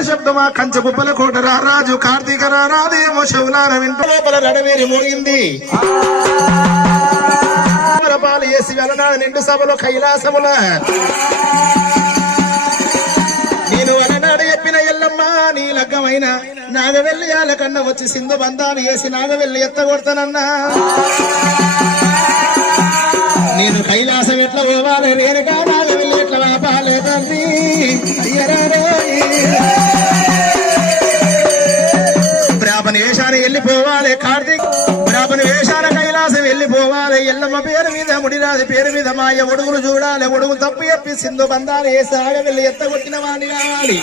గజమేరు శబ్దమా? కంచ కోట రారాజు కార్తీక రారాదేమో శవులార వింట. లోపల నడవేరి మోగింది పాలు వేసి వెళ్ళనా నిండు సభలో కైలాసముల నేను అలనాడు చెప్పిన ఎల్లమ్మ నీ లగ్గమైన నాగవెల్లి ఆల వచ్చి సింధు బంధాలు వేసి నాగవెల్లి ఎత్తగొడతానన్నా. నేను కైలాసం ఎట్లా పోవాలి? రేణుగా నాగవెల్లి ఎట్లా వాపాలే తండ్రి అయ్యరా వెళ్ళిపోవాలి కార్తీక్. బ్రాహ్మణ వేషాన కైలాసం వెళ్ళిపోవాలి. ఎల్లమ్మ పేరు మీద ముడిరాజు పేరు మీద మాయ ఒడుగులు చూడాలి. ఒడుగు తప్పు చెప్పి సింధు బంధాలు వేసి ఆగ వెళ్ళి ఎత్తగొట్టిన వాడిని కావాలి.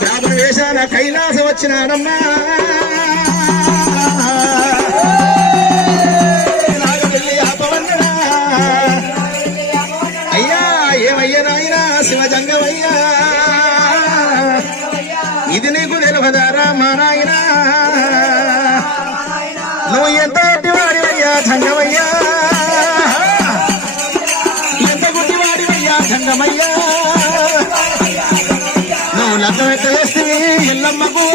బ్రాహ్మణ వేషాన కైలాసం వచ్చినాడమ్మా నీకు తెలుపదారా మా నాయన నువ్వు ఎంత గుడ్డివాడివయ్యా జంగమయ్యా ఎంత గుడ్డివాడివయ్యా జంగమయ్యా నువ్వు లగ్గం వేస్తే ఎల్లమ్మకు.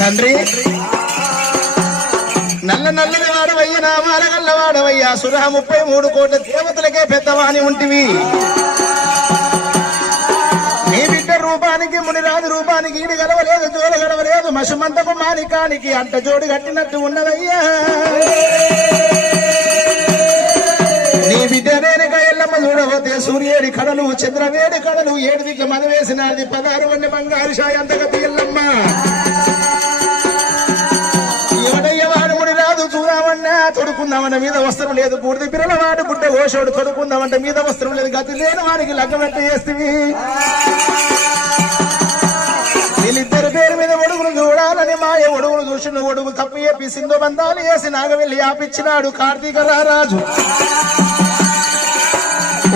తండ్రి నల్ల నల్లని వాడవయ్యా నా వారగల్ల వాడవయ్యా. సురహ ముప్పై మూడు కోట్ల దేవతలకే పెద్దవాణి ఉంటివి. రూపానికి మునిరాజు రూపానికి ఈడు గడవలేదు జోలు గడవలేదు మసుమంతకు మానికానికి అంట జోడు కట్టినట్టు ఉన్నదయ్యా. నీ బిడ్డ రేణుక ఎల్లమ్మ చూడబోతే సూర్యుడి కడలు చంద్రవేడి కడలు ఏడు దిట్ల మన పదహారు వండి బంగారు షాయి అంతగతి ఎల్లమ్మ. వాడు ముడి తొడుకుందామన్న మీద వస్త్రం లేదు. బూడిద పిల్లల వాడు గుడ్డ ఓషోడు తొడుకుందామంటే మీద వస్త్రం లేదు. గతి లేని వారికి లగ్గం ఎట్ట వీళ్ళిద్దరి పేరు మీద ఒడుగులు చూడాలని మాయ ఒడుగులు చూసిన ఒడుగు తప్పు చెప్పి సింధు బంధాలు వేసి నాగవెల్లి ఆపిచ్చినాడు కార్తీక రారాజు.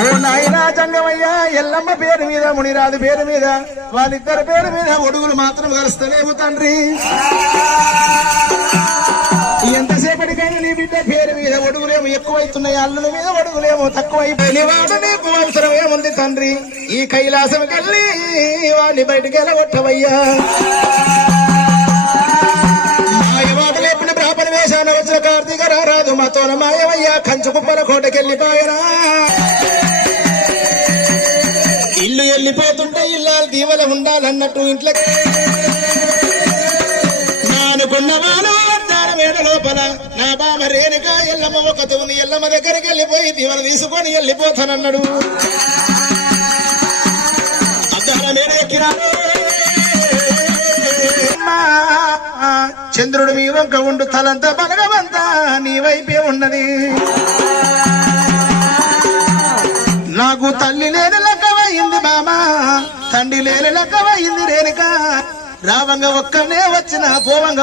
ఓ నాయనా జంగమయ్యా ఎల్లమ్మ పేరు మీద మునిరాజు పేరు మీద వాళ్ళిద్దరు పేరు మీద ఒడుగులు మాత్రం కలుస్తలేవు తండ్రి. ఎంతసేపటికైనా నీ బిడ్డ పేరు మీద ఒడుగులేమో ఎక్కువైతున్నాయి అల్లుల మీద ఒడుగులేమో తక్కువైపోయి వాడు నీకు అవసరం ఏముంది తండ్రి? ఈ కైలాసం కెళ్ళి వాడిని బయటికి వెళ్ళగొట్టవయ్యా మాయవాడు వేషాన వచ్చిన కార్తీక రారాదు మాతోన మాయవయ్యా కంచు కుప్పల కోటకెళ్ళిపోయరా ఇల్లు వెళ్ళిపోతుంటే ఇల్లాలు దీవల ఉండాలన్నట్టు ఇంట్లో నానుకున్న వాను లోపల నా బామ రేణుగా ఎల్లమ్మ ఒక తూని ఎల్లమ్మ దగ్గరికి వెళ్ళిపోయి దీవెన తీసుకొని వెళ్ళిపోతానన్నాడు. చంద్రుడు మీ వంక ఉండు తలంతా బలగవంతా నీ వైపే ఉన్నది. నాకు తల్లి లేని లెక్కవయింది బామా తండ్రి లేని లెక్కవయింది రేణుక. రావంగ ఒక్కనే వచ్చిన పోవంగ